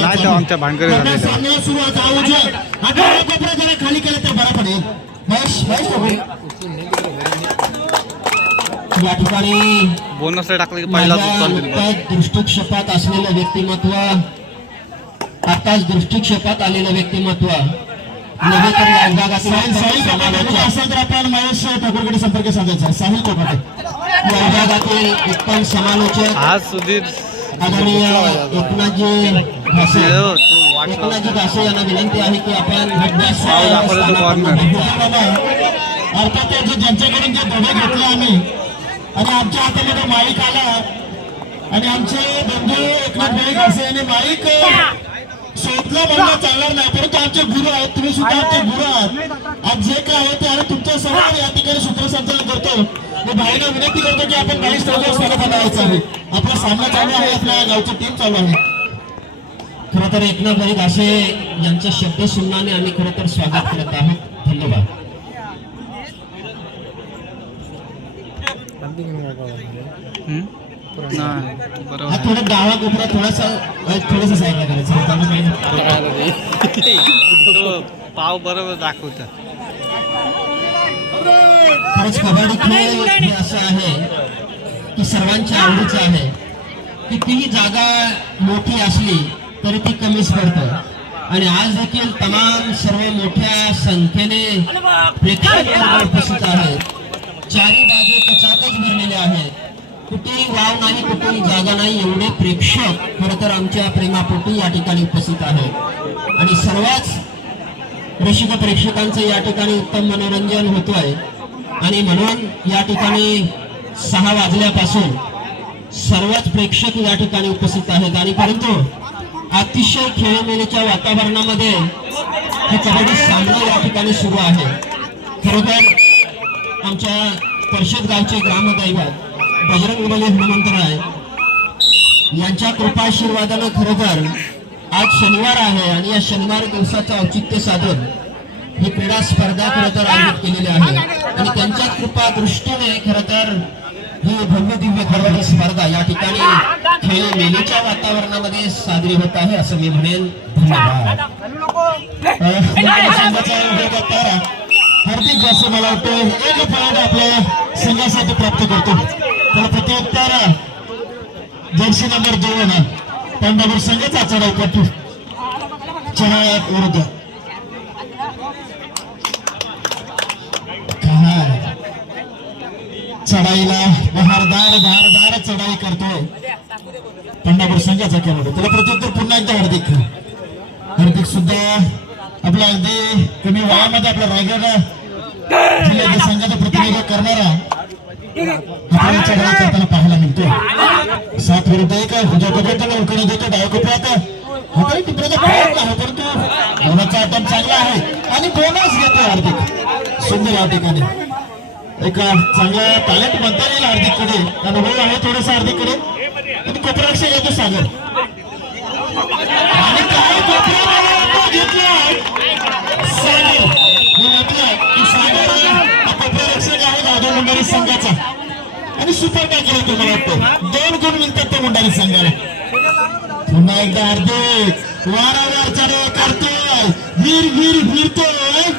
नाही, तो आमच्या हा खाली केलं तर बरं पडेल. या ठिकाणी बोनस टाकलं की पहिला दृष्टिक्षेपात असलेलं व्यक्तिमत्व आताच दृष्टिक्षेपात आलेलं व्यक्तिमत्व असेल तर आपण महेश ठाकूरकडे संपर्क साधायचा साहिल कोकाटे या विभागातील उत्तम समालोचक आज सुधीर आदरणीय एकनाथजी हो. एकनाथजी यांना विनंती आहे की आपण. अर्थात ते जे ज्यांच्याकडून जे धडे घेतले आम्ही आणि आमच्या हातामध्ये माईक आला आणि आमचे बंधू एकनाथ भाई घासे यांनी माईक शोधला म्हणणं चालणार नाही. परंतु आमचे गुरु आहेत. तुम्ही सुद्धा आमचे गुरु आहात. आज जे काय आहे ते आम्ही तुमच्यासमोर या ठिकाणी सूत्रसंचालन करतो. मी भाईला विनंती करतो की आपण काही स्टेजवर स्वागत बनावायचं आहे. आपला सामना चालू आहे. आपल्या गावची टीम चालू आहे. खरं तर एकनाथ भाई घासे यांचं शब्द सुन्नाने आम्ही खरं तर स्वागत करत आहोत. धन्यवाद. हम्म? नाही बरोबर. हा थोडं डावा कोपरा थोडासा थोडासा साईडला करायचा. त्यामुळे काही- तो पाव बरोबर दाखवत. खरंच कबड्डी खेळ असं आहे की सर्वांच्या आवडीचं आहे. कितीही जागा मोठी असली तरी ती कमीच पडतं. आणि आज देखील तमाम सर्व मोठ्या संख्येने प्रेक्षक उपस्थित आहेत. चारी बाजू कचाकच भरलेले आहेत. कुठेही वाव नाही कुठेही जागा नाही एवढे प्रेक्षक खरं तर आमच्या प्रेमापोटी या ठिकाणी उपस्थित आहेत. आणि सर्वच रसिक प्रेक्षकांचं या ठिकाणी उत्तम मनोरंजन होतोय. आणि म्हणून या ठिकाणी सहा वाजल्यापासून सर्वच प्रेक्षक या ठिकाणी उपस्थित आहेत. आणि परंतु अतिशय खेळमेळीच्या वातावरणामध्ये हे कबड्डी सामना या ठिकाणी सुरू आहे. खरोखर आमच्या परिषद गावचे ग्रामदैवत बजरंग बली हनुमंतराय यांच्या कृपाशीर्वादानं खरोखर आज शनिवार आहे आणि या शनिवार दिवसाचं औचित्य साधून ही क्रीडा स्पर्धा खरं तर आयोजित केलेली आहे. आणि त्यांच्या कृपा दृष्टीने खरं तर ही भव्य दिव्य खरं स्पर्धा या ठिकाणी खेळ मेलीच्या वातावरणामध्ये साजरी होत आहे असं मी म्हणेन. धन्यवाद. हार्दिक जास्त मला वाटतं एक पॉईंट आपल्या संघासाठी प्राप्त करतो. त्याला प्रत्युत्तर जर्सी नंबर दोन पंढरपूर संघाचा चढाव पटू चढाव विरुद्ध. चढाईला बहारदार बहारदार चढाई करतोय. पंढरपूर संघाचा खेळाडू. त्याला प्रत्युत्तर पुन्हा एकदा हार्दिक. हार्दिक सुद्धा आपल्या अगदी कमी वयामध्ये आपल्या रायगड जिल्ह्याच्या संघाचं प्रतिनिधित्व करणारा आपल्याला चढाई करताना पाहायला मिळतो. सात विरुद्ध एक उकडे देतो. डाव्या कोपऱ्यात. प्रयत्न आहे परंतु बोनाचा चांगला आहे. आणि बोनस घेतो हार्दिक. सुंदर या ठिकाणी. एक चांगला टॅलेंट म्हणता येईल हार्दिककडे अनुभव आहे थोडासा हार्दिककडे. आणि कोपराक्षे घेतो सागर. आणि काय? मुंडारी संघाचा आणि सुपर टॅकल होतो मला वाटतं दोन गुण मिळतात त्या मुंडारी संघाला पुन्हा एकदा हार्दिक वारंवार चढाव करतोय वीर वीर फिरतोय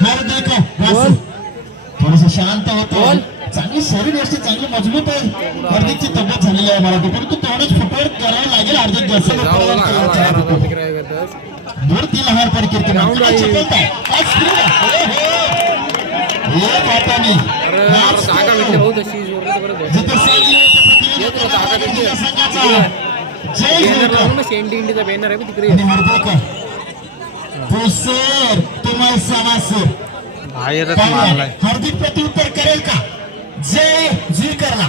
हार्दिक थोडस शांत होतो चांगली शरीर असते चांगली मजबूत आहे. हार्दिकची तब्येत झालेली आहे मला परंतु तेवढंच फुटवर्क करावं लागेल. हार्दिक जास्त दूर ती लहान पण कीर्ती एक हाताने हाच करतो. जिथे सांगली आहे त्या प्रतिनिधी संघाचा. जय जयकार. सेंटी इंडीचा बॅनर आहे तिकडे. आणि हार्दिक हो सर तुम्हाला सर बाहेरच मारलाय. हार्दिक प्रत्युत्तर करेल का? जय जी करला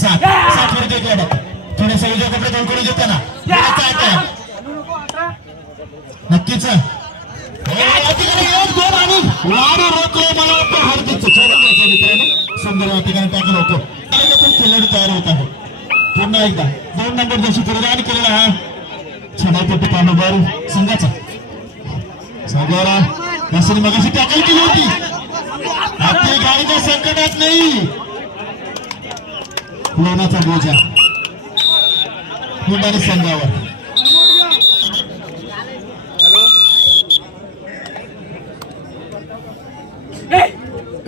सात सात वर देत वाटत थोडेसे उद्या कपडे दोन करून देते ना? काय काय नक्कीच हे या ठिकाणी एक दोन आणि वाढ रोखलो मला वाटतं हार्दिकचं चोरून द्यायचं नक्कीच सुंदर या ठिकाणी टाकलं होतं. काही तयार होत आहे पुन्हा एकदा दोन नंबर जशी परिधान केलेला हा छडापट्टी पांडुबर संघाचा. सागरा यासरी मगाशी टॅकल केली होती. ती गाडी त्या संकटात नाही. लोणाचा बोजा. मुंडाने संघावर.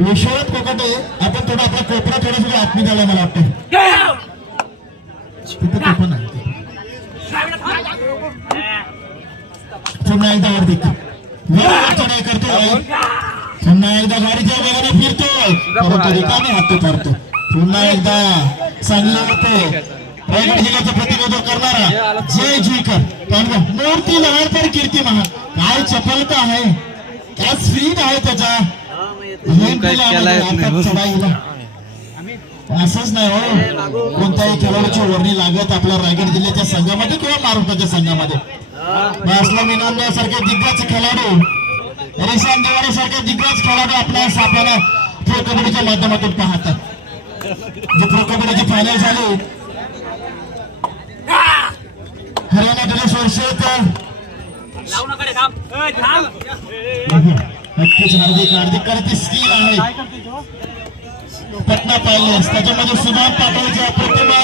विश्वनाथ कोकटे आपण थोडा आपला कोपरा थोडासा आत्मीय झाला मला वाटतं तिथं कोपन आहे पुन्हा एकदा वरती. वर चढाई करतो पुन्हा एकदा गाडीच्या वेगाने परंतु रिकामे हात करतो पुन्हा एकदा चांगले होते. रायगड जिल्ह्याचं प्रतिनिधित्व करणारा जय जुईकर. मूर्ती लहान पण कीर्ती महान काय चपलता आहे. काय स्पीड आहे त्याचा. असंच नाही हो. कोणत्याही खेळाडूची वर्णी लागत आपल्या रायगड जिल्ह्याच्या संघामध्ये किंवा मारुताच्या संघामध्ये. असला मिनांदे सारखे दिग्गज खेळाडू. रिशान देवारे सारखे दिग्गज खेळाडू आपल्या सापाला प्रो कबड्डीच्या माध्यमातून पाहतात. जे प्रो कबड्डीची फायनल झाली. हरियाणा टेनिस वर्षात नक्कीच हार्दिक हार्दिक करते स्किल आहे. पटना पाहिलेस त्याच्यामध्ये सुभाष पाटीलच्या प्रतिमा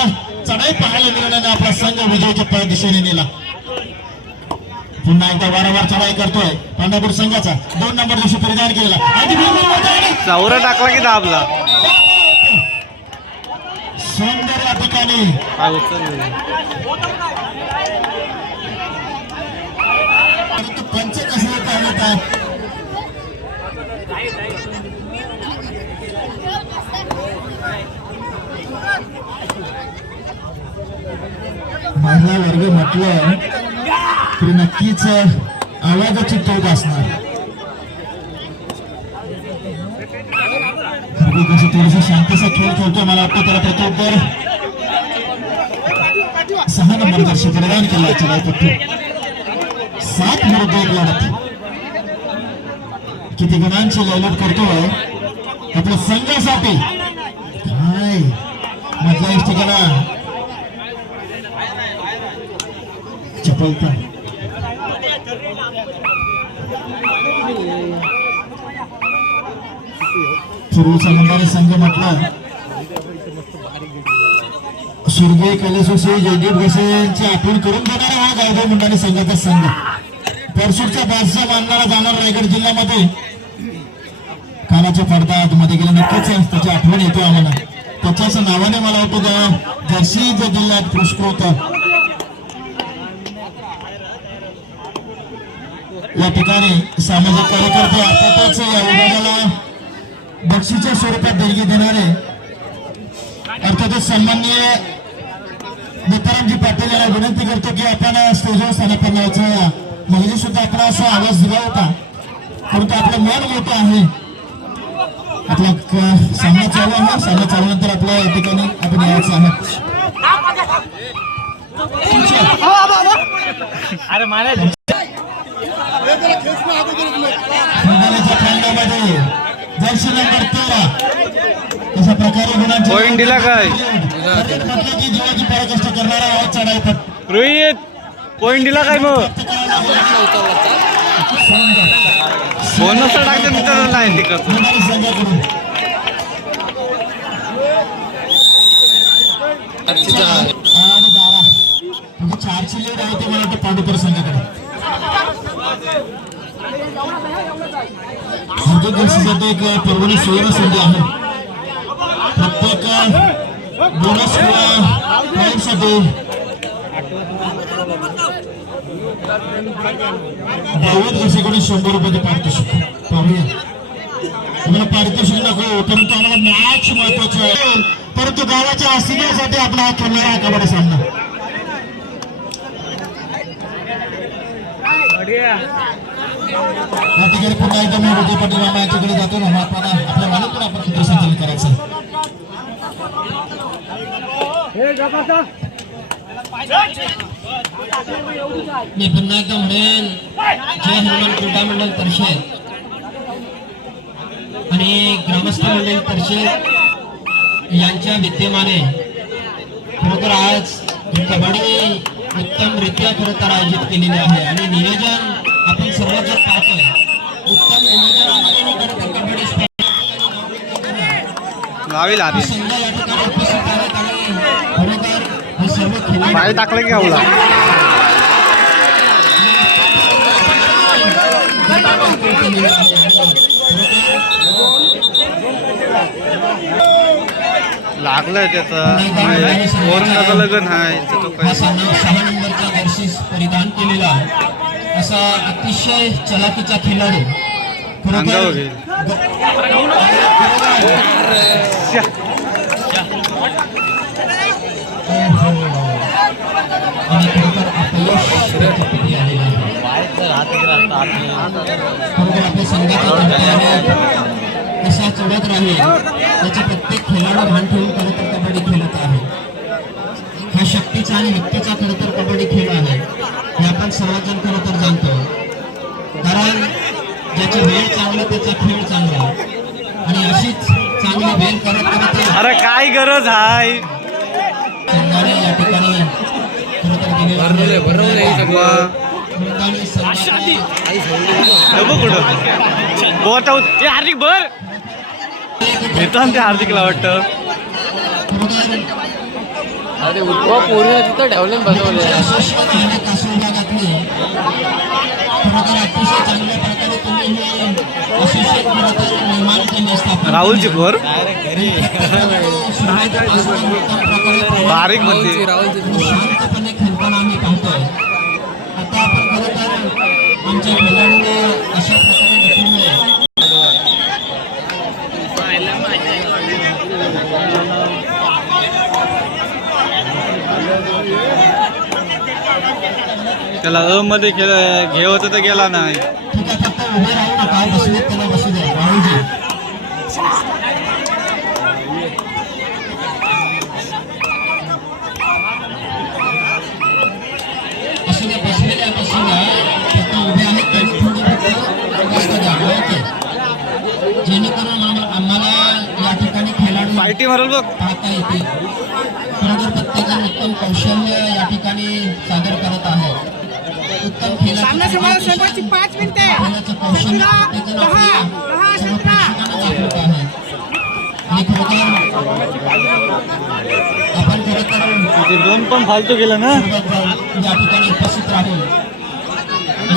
चढाई पाहायला मिळाल्याने आपला संघ विजयाच्या दिशेने नेला. पुन्हा एकदा वारंवार चढाई करतोय पांढरपूर संघाचा. दोन नंबर दिवशी परिधान केला चावरा टाकला की दाबला. सुंदर या ठिकाणी पंच कसं महिला वर्ग म्हटलं तरी नक्कीच आवाजाची तोप असणार. हरवी कसं थोडस शांतसा खेळ खेळतो मला वाटतं त्याला प्रत्युत्तर सहा नंबर दर्शक प्रदान केला चढाईपट्टू सात विरुद्ध एक लढत. किती गुणांची लढत करतोय. आपल्या संघासाठी. काय मधल्या इष्टिकेला चपलता पूर्वीचा मंदारी संघ म्हटला सुरगे कलेसोसे जयदीप घसे यांची आठवण करून देणारा हा गायदेव मंडाने संघाचा संघ. परसूरचा बादशाह मानणारा जाणार रायगड जिल्ह्यामध्ये कानाच्या पडदा आतमध्ये गेले. नक्कीच त्याची आठवण येते आम्हाला. त्याच्याच नावाने मला वाटतं त्या जर्सी जो जिल्ह्यात पुरस्कृत या ठिकाणी सामाजिक कार्यकर्ते अर्थातच या विभागाला बक्षीच्या स्वरूपात देणगी देणारे अर्थातच सन्माननीय दत्तारामजी पाटील यांना विनंती करतो की आपण स्टेजवर स्थानापन्न व्हायचं महिला सुद्धा आपला असा आवाज दिला होता. परंतु आपलं मन मोठं आहे. आपला सामना चालू आहे. सामना चालूनंतर आपल्या या ठिकाणी आपण यायचं आहे. खंडामध्ये जर्सी नंबर तेरा अशा प्रकारे गुणांची Point दिला काय? जीवाची पराकष्ट करणारा हा रोहित पॉईंट दिला काय मग? बोनस टाकते तिथं नाही तिकत आता आहे संघाकडे. हार्दिक दिवसासाठी एक परवानी सुवर्ण संधी आहे. प्रत्येक बोनस किंवा पॉईंटसाठी दावत घोषेकडून शंभर रुपयाचे पारितोषिक. पाहूया. तुम्हाला पारितोषिक नको परंतु आम्हाला मॅच महत्वाची आहे. परंतु गावाच्या अस्तित्वासाठी आपला हा खेळणारा आकाबाडा सामना या ठिकाणी पुन्हा एकदा मी विजय पाटील मामा यांच्याकडे जातो ना महात्मा आपण आपल्या मालिकेवर आपण सूत्रसंचालन करायचं मी पुन्हा एकदा म्हणेन जय हनुमान क्रीडा मंडळ तर्फे आणि ग्रामस्थ मंडळ तर्फे यांच्या विद्यमाने खरोखर आज कबड्डी उत्तमरित्या खरं तर आयोजित केलेली आहे. आणि नियोजन आपण सर्वजण पाहतोय उत्तम नियोजनामध्ये खरं तर कबड्डी स्पर्धा लावेल आधी संघ या ठिकाणी उपस्थित आहेत आणि खरोखर हे सर्व खेळाडू पाय टाकलं की गावला. केलेले आहे. लागलं त्याचं. वरून त्याचं लग्न आहे परिधान केलेला आहे. असा अतिशय चलाकीचा खेळाडू. आपल्या संघाच्या कसा चढत राहील त्याचे प्रत्येक खेळाडू भान ठेवून खरं तर कबड्डी खेळत आहे. हा शक्तीचा आणि व्यक्तीचा खरं तर कबड्डी खेळ आहे. हे आपण सर्वजण खरं तर जाणतो. कारण ज्याची वेळ चांगला त्याचा खेळ चांगला. आणि अशीच चांगली वेळ करत करत अरे काय गरज आहे या ठिकाणी खरं तर बोट हार्दिक भर. येतो आणि ते हार्दिकला वाटतं. अरे उत्पा पूर्ण तिथं ठेवले बनवले. हे उत्तम प्रकारे बारीक म्हणते. आम्ही पाहतोय. आता आपण खरं तर आमच्या खेळाडूने अशा प्रकारे घेतल्यामुळे त्याला अ मध्ये केलं घे होतं तर गेला नाही. जेणेकरून आम- आम्हाला या ठिकाणी खेळाडू पायटी मारल बघ पाहता प्रत्येकजण उत्तम कौशल्य या ठिकाणी समाज सर्वांची पाच मिनिटे सतरा दहा दहा सतरा. ते दोन पण फालतू गेलं ना? या ठिकाणी उपस्थित राहून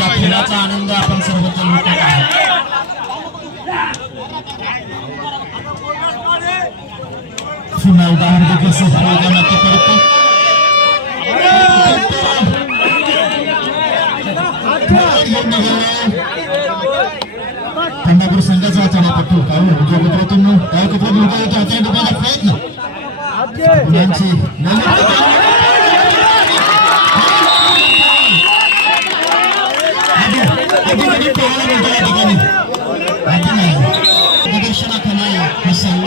या खेळाचा आनंद आपण सर्वजण लुटत आहोत पुन्हा हार्दिक असं प्रयोजन नक्की करतो संघाचा चढापट्टू काय उजव्या कुत्र्यातून काय कुत्र्यात उलटा येतो हाताने डुबायचा प्रयत्न मुलांची आधी आधी नवीन पोहायला मिळतो या ठिकाणी आधी नाही प्रदर्शनाखाली हा संघ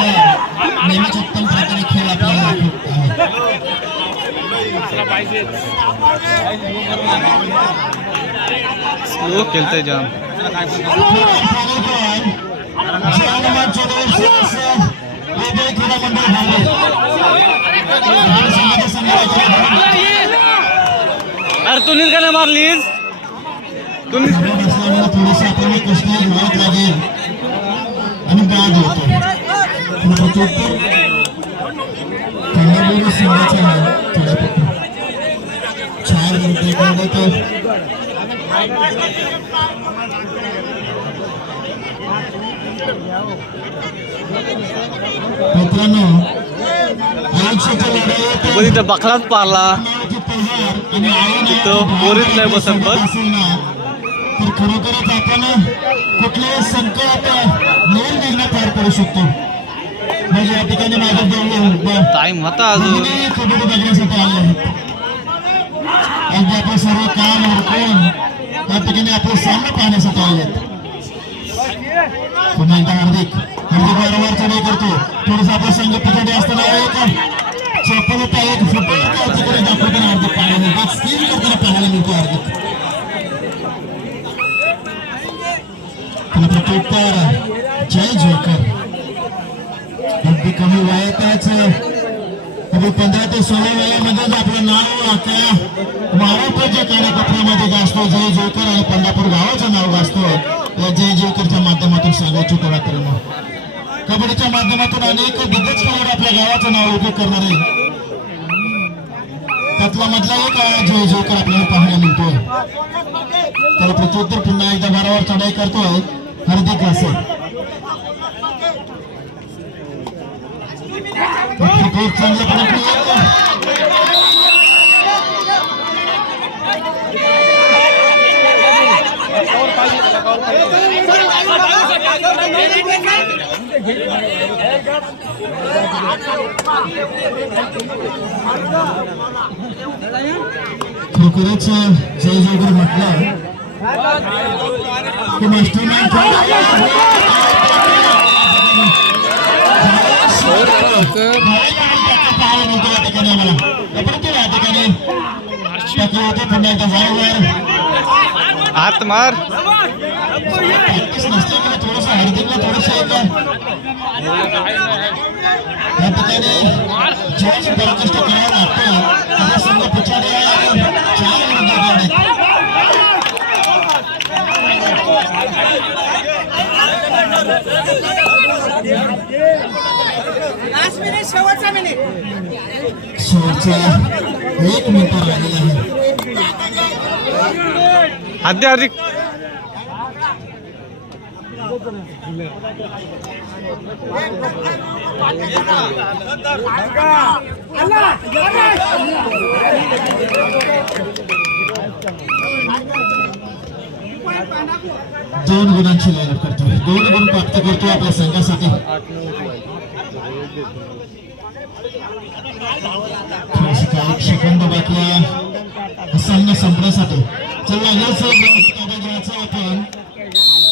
नेहमीच उत्तम प्रकारे खेळ आपल्याला दाखवत आहे स्लो खेळतंय जाम अरे तू का नाही मारलीस? तुम्ही थोडीशी आपल्याला कष्ट लागेल आणि बाद होतो. संघाचा चार रुपये पण इथं बकलाच पारला तिथं पोरीत नाही बसत ना, तर खरोखरच आपण कुठल्याही संकट निर्विघ्न पार करू शकतो. म्हणजे या ठिकाणी माझं ब- टाइम होता अजून. कबड्डी बघण्यासाठी आले आहेत. आपण सर्व काम उरकून त्या ठिकाणी आपले सामने पाहण्यासाठी आले आहेत. पुन्हा एकदा हार्दिक हार्दिक वारंवार चढाई करतो. थोडस आपला संघ पिछाडी असताना एक चप्पल होता एक फुटबॉल तिकडे दाखवताना हार्दिक पाहायला मिळतो स्किल करताना पाहायला मिळतो हार्दिक. प्रत्युत्तर जय जोकर. अगदी कमी वयातच अगदी पंधरा ते सोळा वयामध्येच आपलं नाव आपल्या महाराष्ट्राच्या कानाकोपऱ्यामध्ये गाजतो. जय जोकर आणि पंढरपूर गावाचं नाव गाजतो. या जय जयकरच्या माध्यमातून सांगायचो करा कबड्डीच्या माध्यमातून अनेक दिग्गज खेळाडू आपल्या गावाचं नाव उभे करणारे. त्यातला मधला एक जय जयकर आपल्याला पाहायला मिळतोय. तर प्रत्युत्तर पुन्हा एकदा बारावर चढाई करतोय हार्दिक असेल चांगल्या खरोखरच जय जयकर म्हटलं की मास्टर परंतु या ठिकाणी थोडस हार्दिकला थोडस या ठिकाणी करावं लागतं संघ पिछाडी चार विरुद्ध शेवटचा एक मिनिट आहे. दोन गुणांची लढत करतोय. दोन गुण प्राप्त करतो आपल्या संघासाठी. एक सेकंद बाकी आहे. सामना संपण्यासाठी. चला याच आपण Yeah.